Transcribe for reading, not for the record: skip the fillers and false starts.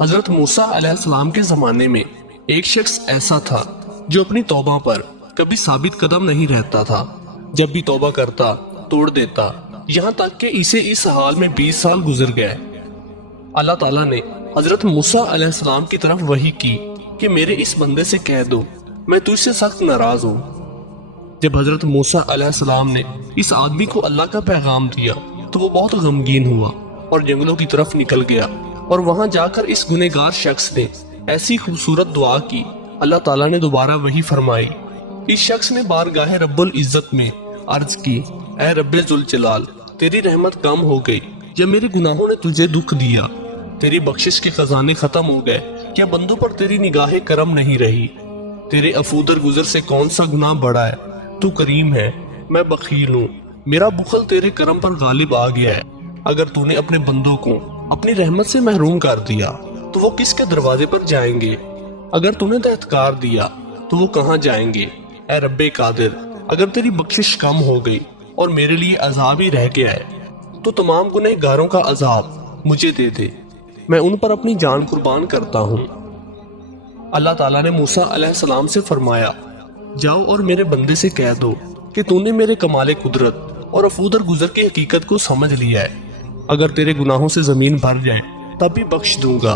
حضرت موسیٰ علیہ السلام کے زمانے میں ایک شخص ایسا تھا جو اپنی توبہ پر کبھی ثابت قدم نہیں رہتا تھا۔ جب بھی توبہ کرتا توڑ دیتا، یہاں تک کہ اسے اس حال میں 20 سال گزر گئے۔ اللہ تعالیٰ نے حضرت موسیٰ علیہ السلام کی طرف وحی کی کہ میرے اس بندے سے کہہ دو میں تجھ سے سخت ناراض ہوں۔ جب حضرت موسیٰ علیہ السلام نے اس آدمی کو اللہ کا پیغام دیا تو وہ بہت غمگین ہوا اور جنگلوں کی طرف نکل گیا، اور وہاں جا کر اس گنہگار شخص نے ایسی خوبصورت دعا کی۔ اللہ تعالیٰ نے دوبارہ وحی فرمائی۔ اس شخص نے بارگاہ رب العزت میں عرض کی، اے رب ذوالجلال، تیری رحمت کم ہو گئی یا میرے گناہوں نے تجھے دکھ دیا؟ تیری بخشش کے خزانے ختم ہو گئے، کیا بندوں پر تیری نگاہ کرم نہیں رہی؟ تیرے عفو درگزر سے کون سا گناہ بڑا ہے؟ تو کریم ہے، میں بخیل ہوں، میرا بخل تیرے کرم پر غالب آ گیا ہے۔ اگر تو نے اپنے بندوں کو اپنی رحمت سے محروم کر دیا تو وہ کس کے دروازے پر جائیں گے؟ اگر تو نے دہتکار دیا تو وہ کہاں جائیں گے؟ اے رب قادر، اگر تیری بخشش کم ہو گئی اور میرے لیے عذاب ہی رہ گیا ہے تو تمام گنہگاروں کا عذاب مجھے دے دے، میں ان پر اپنی جان قربان کرتا ہوں۔ اللہ تعالیٰ نے موسیٰ علیہ السلام سے فرمایا، جاؤ اور میرے بندے سے کہہ دو کہ تو نے میرے کمال قدرت اور عفو درگزر کی حقیقت کو سمجھ لیا ہے۔ اگر تیرے گناہوں سے زمین بھر جائے تب بھی بخش دوں گا،